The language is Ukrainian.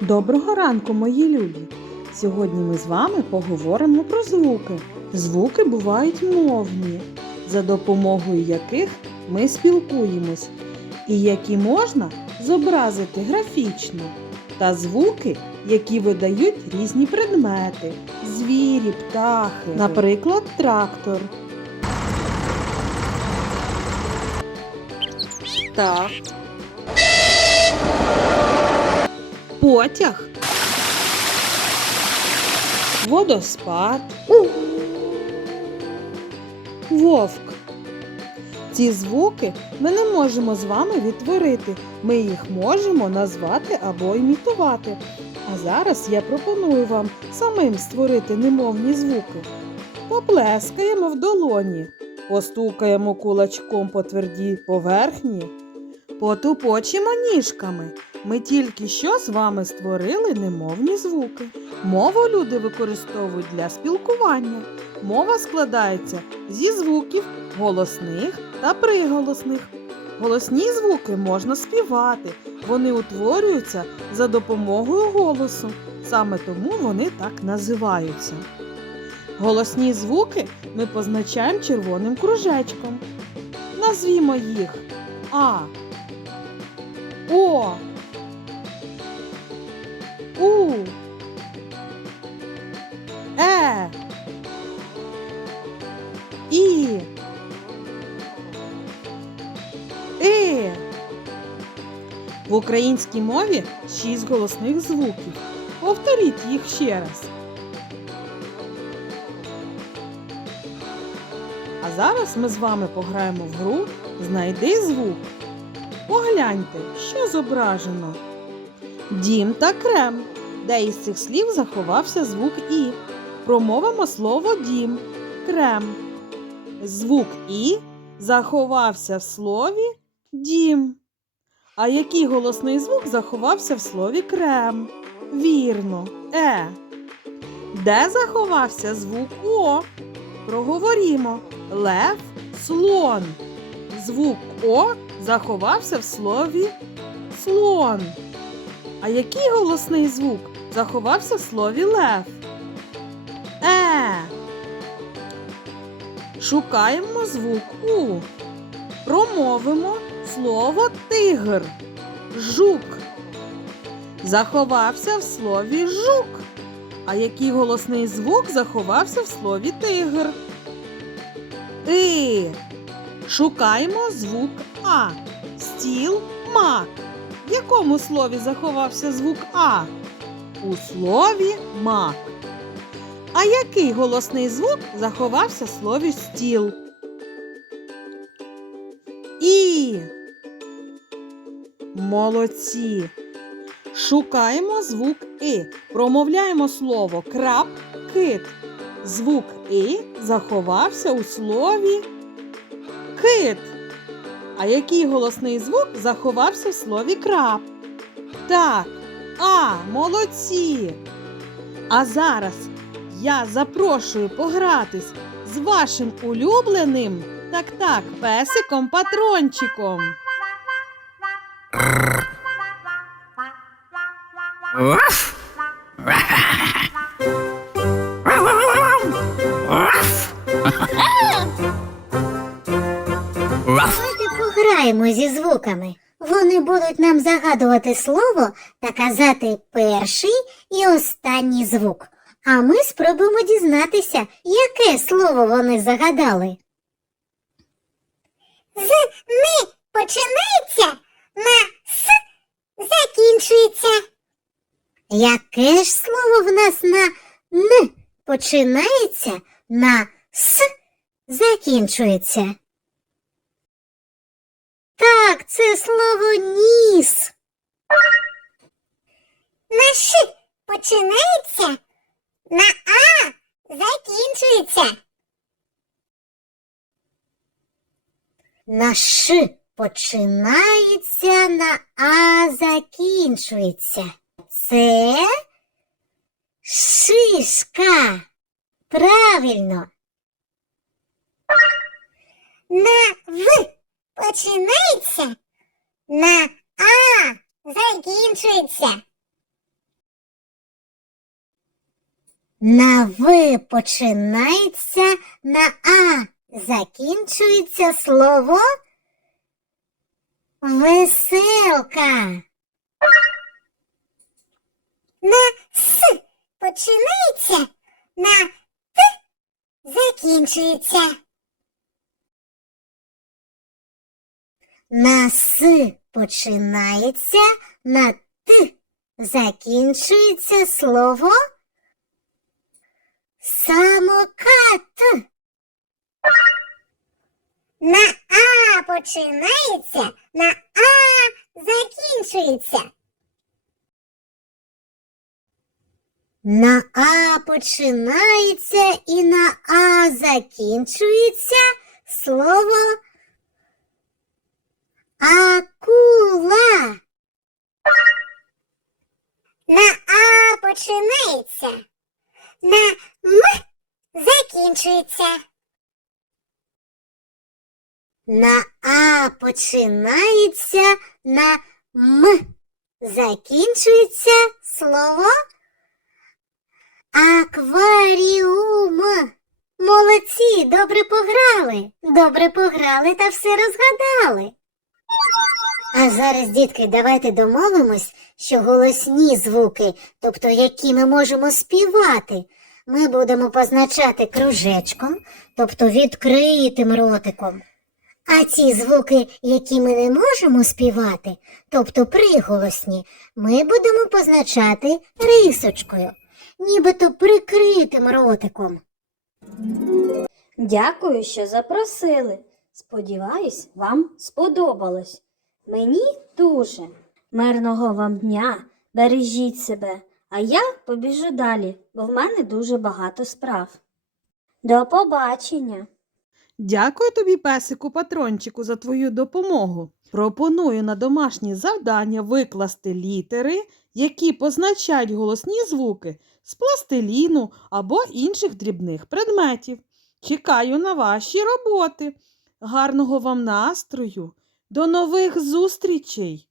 Доброго ранку, мої любі! Сьогодні ми з вами поговоримо про звуки. Звуки бувають мовні, за допомогою яких ми спілкуємось, і які можна зобразити графічно, та звуки, які видають різні предмети, звірі, птахи, наприклад, трактор. Так. Потяг. Водоспад. Вовк. Ці звуки ми не можемо з вами відтворити. Ми їх можемо назвати або імітувати. А зараз я пропоную вам самим створити немовні звуки. Поплескаємо в долоні, постукаємо кулачком по твердій поверхні, потупочимо ніжками. Ми тільки що з вами створили немовні звуки. Мову люди використовують для спілкування. Мова складається зі звуків голосних та приголосних. Голосні звуки можна співати, вони утворюються за допомогою голосу. Саме тому вони так називаються. Голосні звуки ми позначаємо червоним кружечком. Назвімо їх А, О, У, Е, І, И. В українській мові шість голосних звуків. Повторіть їх ще раз. А зараз ми з вами пограємо в гру Знайди звук. Погляньте, що зображено. Дім та крем. Де із цих слів заховався звук І. Промовимо слово дім, крем. Звук І заховався в слові дім. А який голосний звук заховався в слові крем? Вірно, е. Де заховався звук О? Проговорімо. Лев, слон. Звук О заховався в слові слон. А який голосний звук заховався в слові лев? Е. Шукаємо звук У. Промовимо слово тигр. Жук. Заховався в слові жук. А який голосний звук заховався в слові тигр? И. Шукаємо звук А. Стіл мак. В якому слові заховався звук А? У слові мак. А який голосний звук заховався в слові стіл? І. Молодці. Шукаємо звук І. Промовляємо слово краб, кит. Звук І заховався у слові кит. А який голосний звук заховався в слові краб? Так, а, молодці. А зараз я запрошую погратись з вашим улюбленим так-так песиком патрончиком. Руф! Звуками. Вони будуть нам загадувати слово та казати перший і останній звук. А ми спробуємо дізнатися, яке слово вони загадали. З «ни» починається, на с закінчується. Яке ж слово в нас на н починається, на с закінчується? Це слово ніс. На Ш починається, на А закінчується. На Ш починається, на А закінчується. Це шишка. Правильно. На починається, на А закінчується. На В починається, на А закінчується слово веселка. На С починається, на Т закінчується. На С починається, на Т закінчується слово самокат. На А починається, на А закінчується. На А починається і на А закінчується слово акула. На А починається, на М закінчується. На А починається, на М закінчується слово акваріум. Молодці, добре пограли. Добре пограли та все розгадали. А зараз, дітки, давайте домовимось, що голосні звуки, тобто які ми можемо співати, ми будемо позначати кружечком, тобто відкритим ротиком. А ті звуки, які ми не можемо співати, тобто приголосні, ми будемо позначати рисочкою, нібито прикритим ротиком. Дякую, що запросили. Сподіваюсь, вам сподобалось. Мені дуже. Мирного вам дня, бережіть себе, а я побіжу далі, бо в мене дуже багато справ. До побачення! Дякую тобі, песику патрончику, за твою допомогу. Пропоную на домашні завдання викласти літери, які позначають голосні звуки з пластиліну або інших дрібних предметів. Чекаю на ваші роботи. Гарного вам настрою! До нових зустрічей!